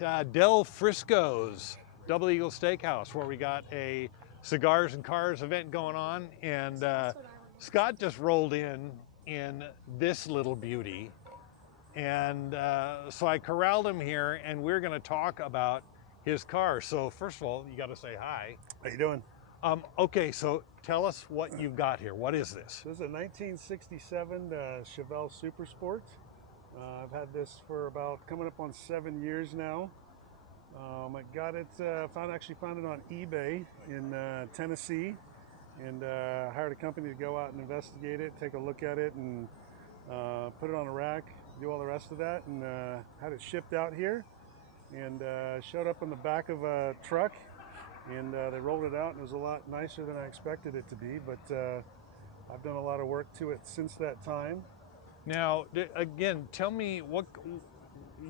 at Del Frisco's Double Eagle Steakhouse, where we got a cigars and cars event going on, and Scott just rolled in this little beauty, and so I corralled him here, and we're going to talk about his car. So first of all, you got to say hi. How you doing? Okay, so tell us what you've got here. What is this? This is a 1967 Chevelle Super Sport. I've had this for about coming up on 7 years now. I got it, actually found it on eBay in Tennessee, and hired a company to go out and investigate it, take a look at it, and put it on a rack, do all the rest of that, and had it shipped out here, and showed up on the back of a truck, and they rolled it out, and it was a lot nicer than I expected it to be, but I've done a lot of work to it since that time. Now, again, tell me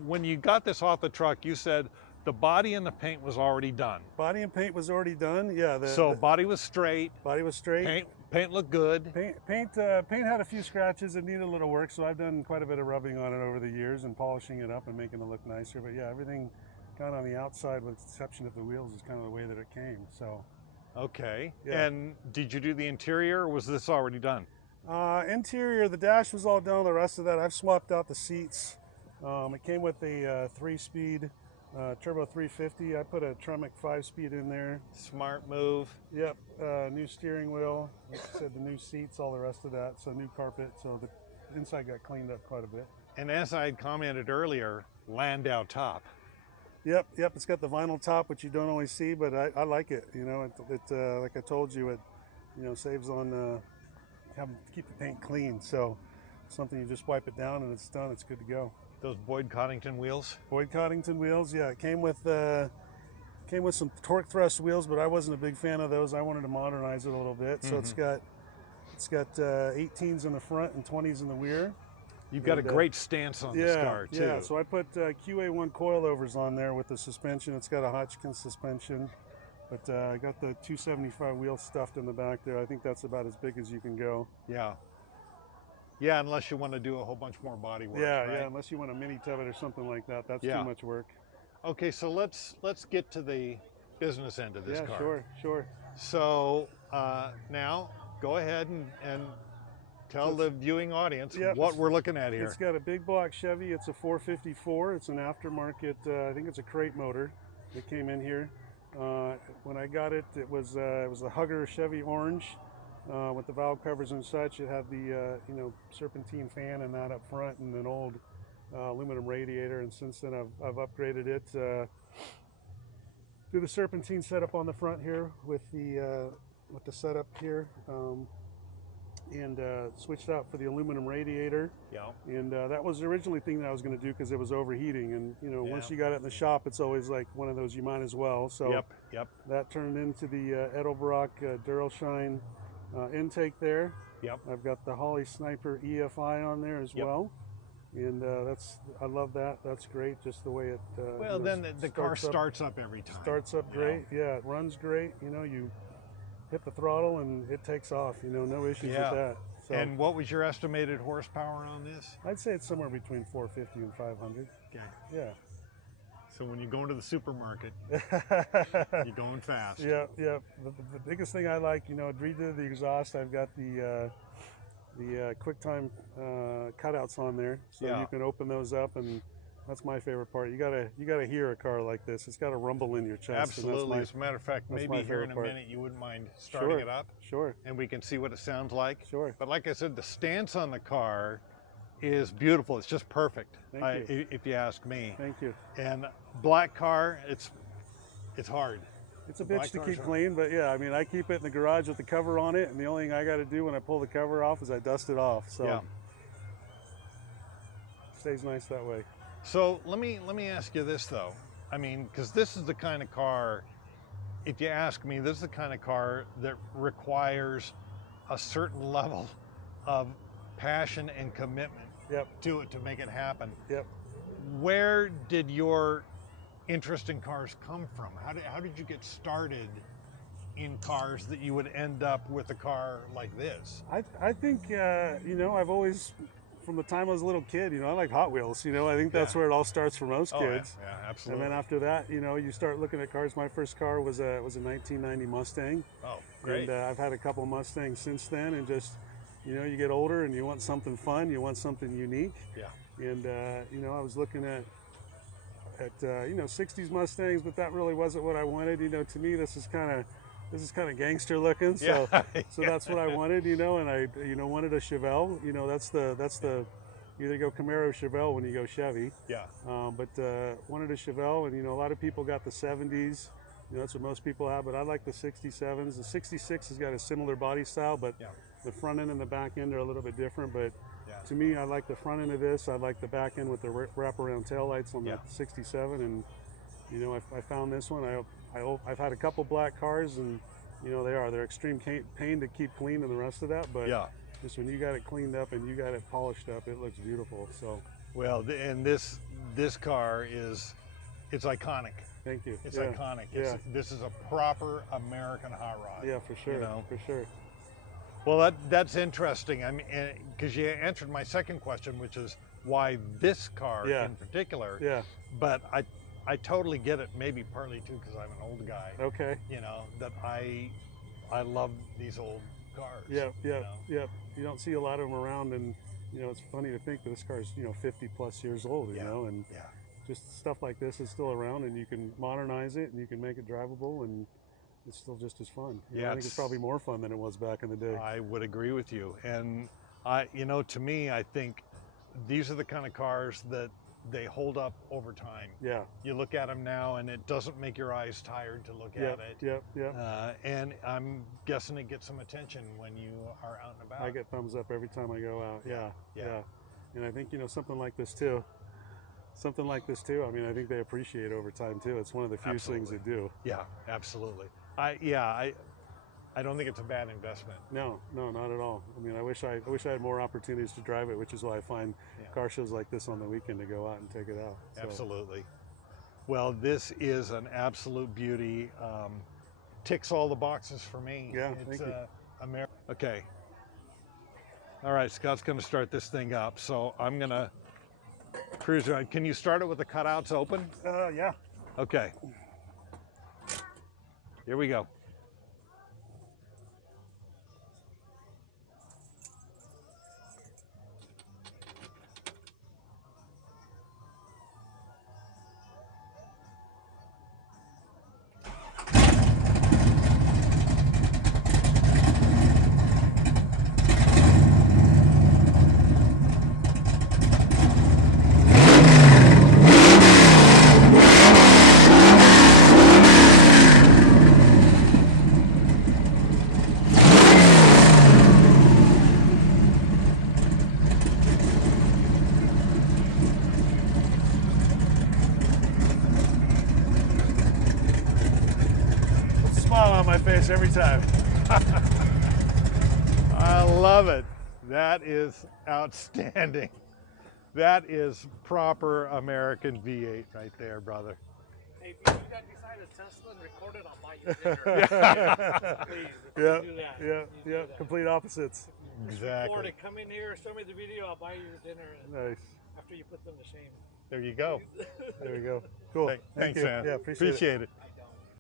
when you got this off the truck, you said the body and the paint was already done. Body and paint was already done, yeah. Body was straight. Body was straight. Paint looked good. Paint had a few scratches that needed a little work, so I've done quite a bit of rubbing on it over the years and polishing it up and making it look nicer. But yeah, everything kind of on the outside, with the exception of the wheels, is kind of the way that it came. So. Okay. Yeah. And did you do the interior, or was this already done? Interior, the dash was all done. The rest of that, I've swapped out the seats. It came with a 3-speed turbo 350. I put a Tremec 5-speed in there. Smart move. Yep. New steering wheel. Like I said, the new seats, all the rest of that. So new carpet. So the inside got cleaned up quite a bit. And as I had commented earlier, Landau top. Yep. It's got the vinyl top, which you don't always see, but I like it. You know, it like I told you, it saves on having to keep the paint clean. So something you just wipe it down and it's done. It's good to go. Those Boyd Coddington wheels? Boyd Coddington wheels, yeah. It came with some torque thrust wheels, but I wasn't a big fan of those. I wanted to modernize it a little bit. So it's got 18s in the front and 20s in the rear. You've got a great stance on this car too. Yeah, so I put QA1 coilovers on there with the suspension. It's got a Hotchkiss suspension, but I got the 275 wheels stuffed in the back there. I think that's about as big as you can go. Yeah. Yeah, unless you want to do a whole bunch more body work. Yeah, right? yeah. Unless you want a mini tub it or something like that. That's too much work. Okay, so let's get to the business end of this car. Yeah, sure. So now go ahead and tell the viewing audience what we're looking at here. It's got a big block Chevy. It's a 454. It's an aftermarket. I think it's a crate motor that came in here. When I got it, it was a Hugger Chevy orange. With the valve covers and such. It had the serpentine fan and that up front, and an old aluminum radiator. And since then, I've upgraded it. Do the serpentine setup on the front here with the setup here, and switched out for the aluminum radiator. Yeah. And that was the originally thing that I was going to do because it was overheating. And once you got it in the shop, it's always like one of those you might as well. So yep. That turned into the Edelbrock Duralshine intake there. Yep. I've got the Holly Sniper EFI on there as well, and I love that. That's great, just the way it. Well, then the car starts up every time. Starts up great. Yeah, it runs great. You hit the throttle and it takes off. No issues with that. So, and what was your estimated horsepower on this? I'd say it's somewhere between 450 and 500. Okay. Yeah. So when you go into the supermarket, you're going fast. Yeah. The biggest thing I like, redid the exhaust. I've got the QuickTime cutouts on there, so you can open those up, and that's my favorite part. You gotta hear a car like this. It's got to rumble in your chest. Absolutely. As a matter of fact, maybe here in a minute you wouldn't mind starting it up. Sure. And we can see what it sounds like. Sure. But like I said, the stance on the car is beautiful. It's just perfect. Thank you. If you ask me. Thank you. And black car, it's hard. It's a bitch to keep clean, but yeah, I mean, I keep it in the garage with the cover on it, and the only thing I got to do when I pull the cover off is I dust it off. So it stays nice that way. So let me ask you this though. I mean, because this is the kind of car, if you ask me, this is the kind of car that requires a certain level of passion and commitment to it to make it happen. Yep. Where did your interest in cars come from? How did you get started in cars that you would end up with a car like this? I think I've always from the time I was a little kid, I like Hot Wheels. I think that's where it all starts for most kids. Yeah, absolutely. And then after that, you start looking at cars. My first car was a 1990 Mustang. Oh, great. And I've had a couple Mustangs since then, and just you get older and you want something fun, you want something unique. Yeah. And I was looking at 60s Mustangs, but that really wasn't what I wanted. To me, this is kind of gangster looking. So so that's what I wanted. And I wanted a Chevelle. That's the you either go Camaro or Chevelle when you go Chevy. Yeah. But wanted a Chevelle, and a lot of people got the 70s. That's what most people have, but I like the 67s. The 66 has got a similar body style, but the front end and the back end are a little bit different. But to me, I like the front end of this. I like the back end with the wraparound taillights on the 67, and I found this one. I've had a couple black cars, and they're extreme pain to keep clean and the rest of that. But just when you got it cleaned up and you got it polished up, it looks beautiful. So well, and this car it's iconic. Thank you. It's iconic. This is a proper American hot rod. Yeah, for sure. For sure. Well, that's interesting. I mean, because you answered my second question, which is why this car in particular. Yeah. But I totally get it. Maybe partly too because I'm an old guy. Okay. That I love these old cars. Yeah. You don't see a lot of them around, and it's funny to think that this car is 50 plus years old. And just stuff like this is still around, and you can modernize it and you can make it drivable, and it's still just as fun. I think it's probably more fun than it was back in the day. I would agree with you. And to me, I think these are the kind of cars that they hold up over time. Yeah. You look at them now and it doesn't make your eyes tired to look at it. Yeah. And I'm guessing it gets some attention when you are out and about. I get thumbs up every time I go out. Yeah. And I think, something like this too. I mean, I think they appreciate over time too. It's one of the few things that do. Yeah, absolutely. I don't think it's a bad investment. No, not at all. I mean, I wish I had more opportunities to drive it, which is why I find car shows like this on the weekend to go out and take it out. So. Absolutely. Well, this is an absolute beauty. Ticks all the boxes for me. Yeah, it's thank you. Okay. All right, Scott's going to start this thing up, so I'm going to cruise around. Can you start it with the cutouts open? Yeah. Okay. Here we go. On my face every time. I love it. That is outstanding. That is proper American V8 right there, brother. Hey, if you got beside a Tesla and record it, I'll buy you dinner. Please, do that. Yeah. Complete opposites. Exactly. Record it, come in here, show me the video, I'll buy you your dinner. Nice. After you put them to shame. There you go. There you go. Cool. Thanks, you. man. Yeah, appreciate it. it.